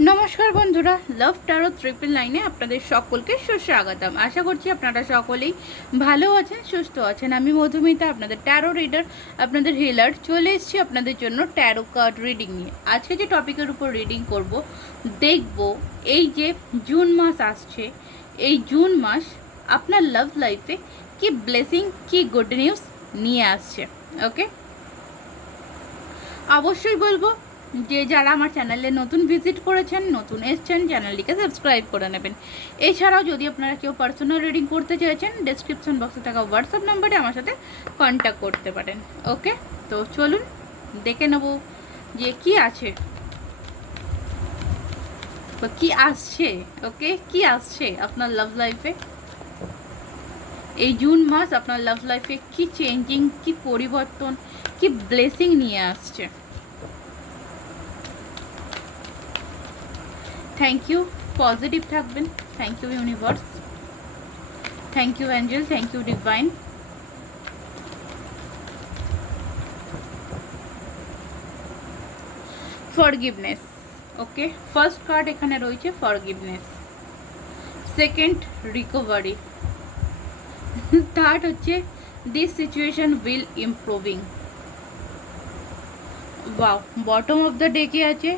নমস্কার বন্ধুরা লাভ Taro triple লাইনে আপনাদের সকলকে সুস্বাগতম। আশা করছি আপনারা সকলেই ভালো আছেন, সুস্থ আছেন। আমি মধুমিতা, আপনাদের ট্যারো রিডার আপনাদের হিলার চলে এসেছি আপনাদের জন্য ট্যারো কার্ড রিডিং নিয়ে। আজকে যে টপিকের উপর রিডিং করব, দেখব এই যে জুন মাস আসছে, এই জুন মাস আপনার লাভ লাইফে কি ব্লেসিং কি গুড নিউজ নিয়ে আসছে ওকে অবশ্যই বলব যে যারা আমার চ্যানেলে নতুন ভিজিট করেছেন, নতুন এসছেন, চ্যানেলটিকে সাবস্ক্রাইব করে নেবেন। এছাড়াও যদি আপনারা কেউ পার্সোনাল রিডিং করতে চাইছেন ডেসক্রিপশন বক্সে থাকা হোয়াটসঅ্যাপ নাম্বারে আমার সাথে কন্ট্যাক্ট করতে পারেন, ওকে? তো চলুন, দেখে নেব যে কি আছে। কি আসছে, ওকে? কি আসছে আপনার লাভ লাইফে এই জুন মাস আপনার লাভ লাইফে কি চেঞ্জিং কি পরিবর্তন, কি ব্লেসিং নিয়ে আসছে? থ্যাংক ইউ পজিটিভ থাকবেন। Thank you universe thank you angel thank you divine forgiveness okay first card এখানে রয়েছে ফরগিভনেস সেকেন্ড রিকভারি থার্ড হচ্ছে this situation will improving wow bottom of the day কি আছে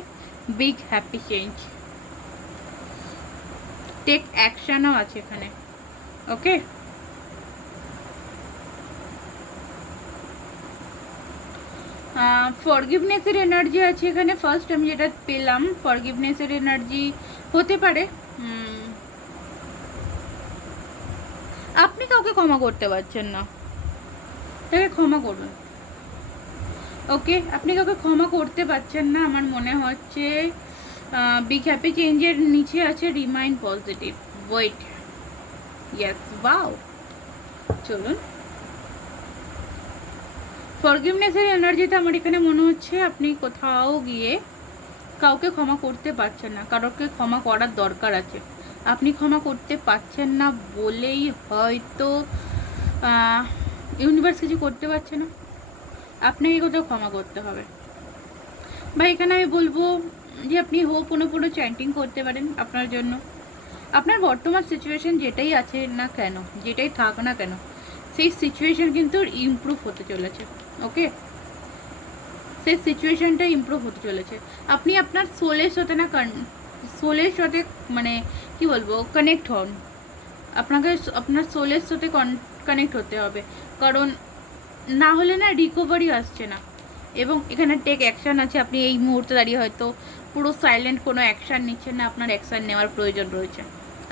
বিগ হ্যাপি চেঞ্জ টেক অ্যাকশনও আছে এখানে। ওকে? ফরগিভনেসের energy আছে এখানে। ফার্স্ট আমি যেটা পেলাম ফরগিভনেসের এনার্জি হতে পারে। আপনি কাউকে ক্ষমা করতে পারছেন না। তাকে ক্ষমা করুন। ওকে? আপনি কাউকে ক্ষমা করতে পারছেন না, আমার মনে হচ্ছে বিগ হ্যাপি চেঞ্জের নিচে আছে রিমাইন্ড পজিটিভ ওয়েট ইয়েস বাও চলুন। ফরগিভনেসের এনার্জিতে আমার এখানে মনে হচ্ছে আপনি কোথাও গিয়ে কাউকে ক্ষমা করতে পারছেন না, কারোকে ক্ষমা করার দরকার আছে। আপনি ক্ষমা করতে পারছেন না বলেই হয়তো ইউনিভার্স কিছু করতে পারছে না। আপনাকে কোথাও ক্ষমা করতে হবে। বা এখানে আমি বলব যে আপনি হো পুনো পুনো চ্যান্টিং করতে পারেন আপনার জন্য। আপনার বর্তমান সিচুয়েশন যেটাই আছে না কেন, যেটাই থাক না কেন, সেই সিচুয়েশন কিন্তু ইমপ্রুভ হতে চলেছে ওকে সেই সিচুয়েশনটা ইমপ্রুভ হতে চলেছে। আপনি আপনার সোলের সাথে না সোলের সাথে মানে কি বলব কানেক্ট হন। আপনাকে আপনার সোলের সাথে কানেক্ট হতে হবে। কারণ না হলে না রিকভারি আসছে না। এবং এখানে টেক অ্যাকশান আছে, আপনি এই মুহূর্তে দাঁড়িয়ে হয়তো পুরো সাইলেন্ট কোনো অ্যাকশান নিচ্ছেন না, আপনার অ্যাকশান নেওয়ার প্রয়োজন রয়েছে।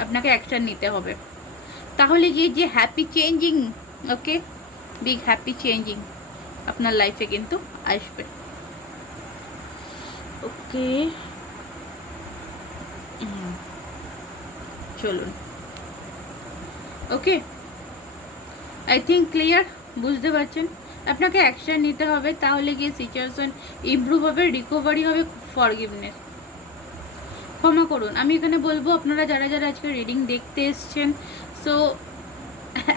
আপনাকে অ্যাকশান নিতে হবে। তাহলে গিয়ে যে happy changing okay big happy changing আপনার লাইফে কিন্তু আসবে। ওকে চলুন। ওকে আই থিঙ্ক ক্লিয়ার বুঝতে পারছেন? আপনাকে অ্যাকশন নিতে হবে, তাহলে গিয়ে সিচুয়েশন ইমপ্রুভ হবে রিকভারি হবে ফরগিভনেস ক্ষমা করুন। আমি এখানে বলব, আপনারা যারা যারা আজকে রিডিং দেখতে এসছেন সো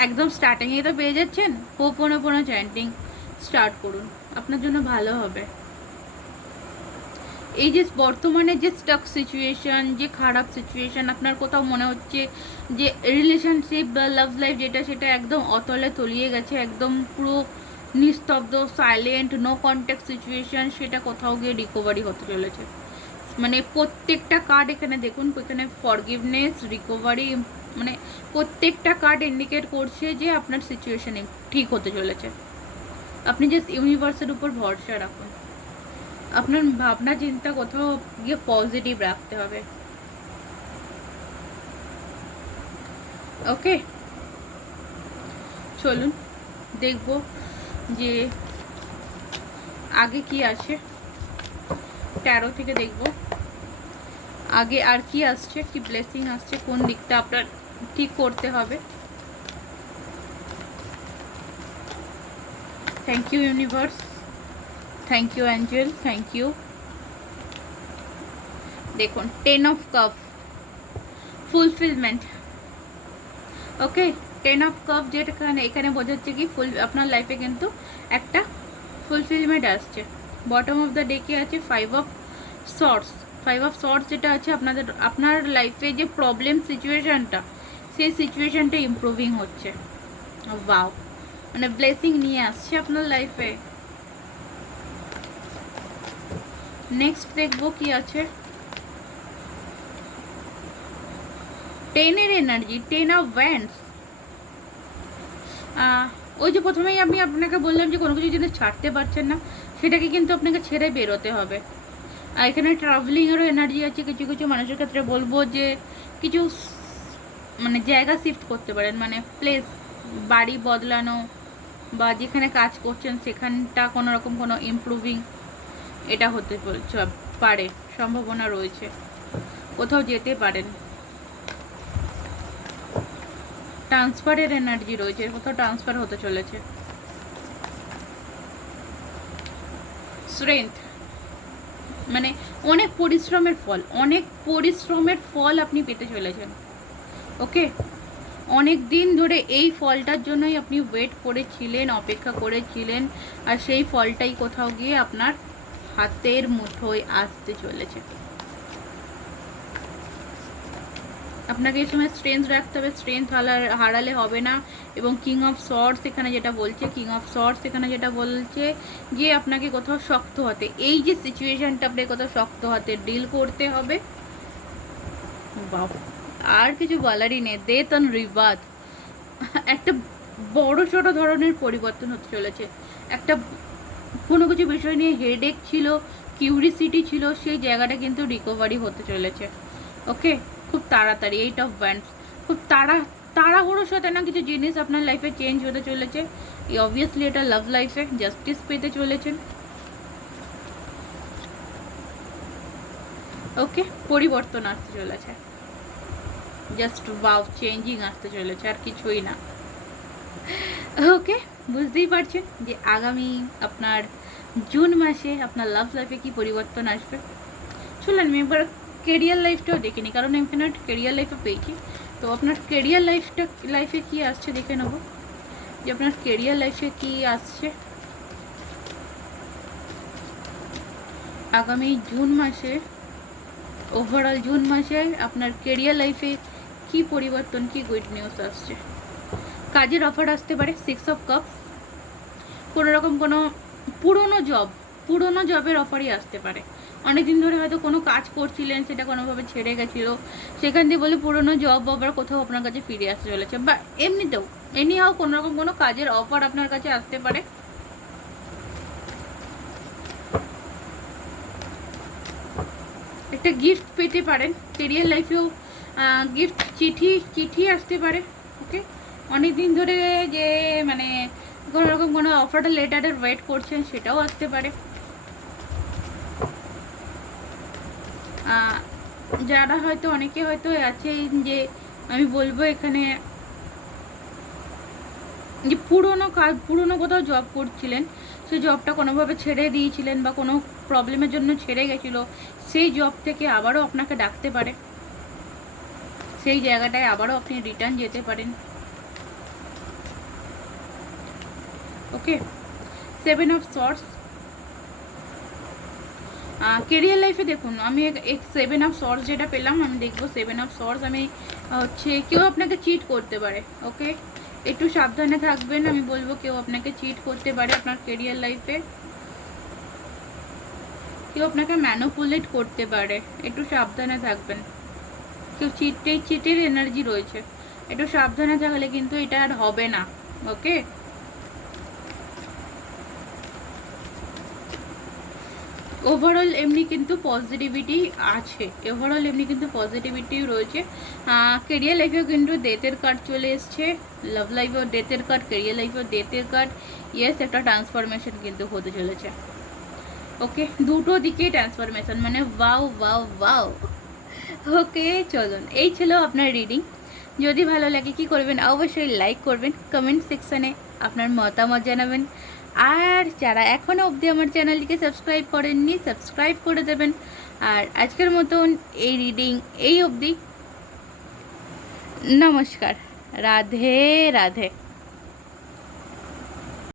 একদম স্টার্টিংয়ে তো পেয়ে যাচ্ছেন হো কোনো চ্যান্টিং স্টার্ট করুন। আপনার জন্য ভালো হবে। এই যে বর্তমানে যে স্টাক সিচুয়েশন যে খারাপ সিচুয়েশন আপনার কোথাও মনে হচ্ছে যে রিলেশনশিপ বা লাভ লাইফ যেটা, সেটা একদম অতলে তলিয়ে গেছে, একদম পুরো নিস্তব্ধ সাইলেন্ট, নো কন্ট্যাক্ট সিচুয়েশন, সেটা কোথাও গিয়ে রিকভারি হতে চলেছে। মানে প্রত্যেকটা কার্ড এখানে দেখুন, এখানে ফরগিভনেস রিকভারি মানে প্রত্যেকটা কার্ড ইন্ডিকেট করছে যে আপনার সিচুয়েশন ঠিক হতে চলেছে। আপনি জাস্ট ইউনিভার্সের উপর ভরসা রাখুন। আপনার ভাবনা, চিন্তা কোথাও গিয়ে পজিটিভ রাখতে হবে। ওকে চলুন, দেখব। যে আগে কি আছে? ট্যারো থেকে দেখব। আগে আর কি আসছে? কি ব্লেসিং আসছে? কোন দিকটা আপনার ঠিক করতে হবে? Thank you universe thank you angel thank you দেখুন ten of cup fulfilment okay ten of cup যেটা এখানে বোঝাচ্ছে কি ফুল আপনার লাইফে কিন্তু একটা ফুলফিলমেন্ট আসছে। বটম অফ দ্য ডে কি আছে five of swords five of swords যেটা আছে আপনাদের, আপনার লাইফে যে প্রবলেম সিচুয়েশনটা সেই সিচুয়েশনটা ইমপ্রুভিং হচ্ছে। বাও মানে ব্লেসিং নিয়ে আসছে আপনার লাইফে নেক্সট দেখব কি আছে। টেনের এনার্জি টেন অফ ভ্যান্ডস ওই যে প্রথমেই আমি আপনাকে বললাম যে কোনো কিছু জিনিস ছাড়তে পারছেন না, সেটাকে কিন্তু আপনাকে ছেড়ে বেরোতে হবে। আর এখানে ট্রাভেলিংয়েরও এনার্জি আছে, কিছু কিছু মানুষের ক্ষেত্রে বলব যে কিছু মানে জায়গা শিফট করতে পারেন মানে প্লেস বাড়ি বদলানো বা যেখানে কাজ করছেন সেখানটা কোনো রকম কোনো ইমপ্রুভিং এটা হতে পারে, সম্ভাবনা রয়েছে। কোথাও যেতে পারেন। ট্রান্সফারের এনার্জি রয়েছে কোথাও ট্রান্সফার হতে চলেছে। স্ট্রেংথ মানে অনেক পরিশ্রমের ফল, অনেক পরিশ্রমের ফল আপনি পেতে চলেছেন। ওকে অনেক দিন ধরে এই ফলটার জন্যই আপনি ওয়েট করেছিলেন, অপেক্ষা করেছিলেন, আর সেই ফলটাই কোথাও গিয়ে আপনার হাতের মুঠোয় আসতে চলেছে। আপনাকে এই সময় স্ট্রেংথ রাখতে হবে। স্ট্রেংথ হারালে হবে না। এবং কিং অফ শর্টস এখানে যেটা বলছে কিং অফ শর্টস এখানে যেটা বলছে যে আপনাকে কোথাও শক্ত হাতে এই যে সিচুয়েশনটা আপনাকে কোথাও শক্ত হাতে ডিল করতে হবে। আর কিছু বলারই নেই। দেত অন রিবাদ একটা বড় সড়ো ধরনের পরিবর্তন হতে চলেছে। একটা কোনো কিছু বিষয় নিয়ে হেডেক ছিল কিউরিসিটি ছিল সেই জায়গাটা কিন্তু রিকভারি হতে চলেছে। ওকে খুব তাড়াতাড়ি এইট অফ ব্যান্ডস খুব তাড়া, তাড়াহুড়োর সাথে না কিছু জিনিস আপনার লাইফে চেঞ্জ হতে চলেছে। অবভিয়াসলি এটা লাভ লাইফে জাস্টিস পেতে চলেছেন ওকে পরিবর্তন আসতে চলেছে। জাস্ট বাউ চেঞ্জিং আসতে চলেছে, আর কিছুই না। ওকে বুঝতেই পারছেন যে আগামী আপনার জুন মাসে আপনার লাভ লাইফে কি পরিবর্তন আসবে? চলুন আমি একবার কেরিয়ার লাইফটাও দেখিনি, কারণ এখানে কেরিয়ার লাইফে পেয়েছি। তো আপনার কেরিয়ার লাইফটা লাইফে কি আসছে দেখে নেব। যে আপনার কেরিয়ার লাইফে কি আসছে? আগামী জুন মাসে ওভারঅল জুন মাসে আপনার কেরিয়ার লাইফে কি পরিবর্তন, কি গুড নিউজ আসছে? কাজের অফার আসতে পারে সিক্স অফ কাপস কোনো রকম কোনো পুরনো জব পুরনো জবের অফারই আসতে পারে। অনেকদিন ধরে হয়তো কোনো কাজ করছিলেন, সেটা কোনোভাবে ছেড়ে গেছিল। সেখান দিয়ে বলে পুরোনো জব আবার কোথাও আপনার কাছে ফিরে আসতে চলেছে। বা এমনিতেও এনি হাও কোনো রকম কোনো কাজের অফার আপনার কাছে আসতে পারে? একটা গিফট পেতে পারেন কেরিয়ার লাইফেও গিফট চিঠি চিঠি আসতে পারে ওকে অনেক দিন ধরে যে মানে কোনো রকম কোনো অফারটা লেটারের ওয়েট করছেন, সেটাও আসতে পারে। যারা হয়তো অনেকে হয়তো আছে যে আমি বলব এখানে যে পুরনো কাজ পুরনো কোথাও জব করছিলেন সেই জবটা কোনোভাবে ছেড়ে দিয়েছিলেন বা কোনো প্রবলেমের জন্য ছেড়ে গেছিল, সেই জব থেকে আবারও আপনাকে ডাকতে পারে। সেই জায়গাটায় আবারও আপনি রিটার্ন যেতে পারেন। Okay seven of swords career লাইফে দেখুন, আমি সেভেন অফ সর্স যেটা পেলাম, আমি দেখব সেভেন অফ সর্স আমি হচ্ছে কেউ আপনাকে চিট করতে পারে ওকে একটু সাবধানে থাকবেন, আমি বলব কেউ আপনাকে চিট করতে পারে আপনার কেরিয়ার লাইফে কেউ আপনাকে ম্যানুপুলেট করতে পারে, একটু সাবধানে থাকবেন। কেউ চিটে চিটের এনার্জি রয়েছে, একটু সাবধানে থাকলে কিন্তু এটা আর হবে না ওকে ওভারঅল এমনি কিন্তু পজিটিভিটি আছে। ওভারঅল এমনি কিন্তু পজিটিভিটি রয়েছে। কেরিয়ার লাইফেও কিন্তু ডেথের কার্ড চলে এসছে। লাভ লাইফেও ডেথের কার্ড কেরিয়ার লাইফেও ডেথের কার্ড ইয়েস একটা ট্রান্সফরমেশন কিন্তু হতে চলেছে। ওকে দুটো দিকেই ট্রান্সফরমেশন মানে ওয়াও ওয়াও ওয়াও ওকে চলুন। এই ছিল আপনার রিডিং যদি ভালো লাগে কি করবেন, অবশ্যই লাইক করবেন। কমেন্ট সেকশানে আপনার মতামত জানাবেন। আর যারা এখনও অবধি আমার চ্যানেলটিকে সাবস্ক্রাইব করেননি, সাবস্ক্রাইব করে দেবেন। আর আজকের মতন এই রিডিং এই অবধি। নমস্কার। রাধে রাধে।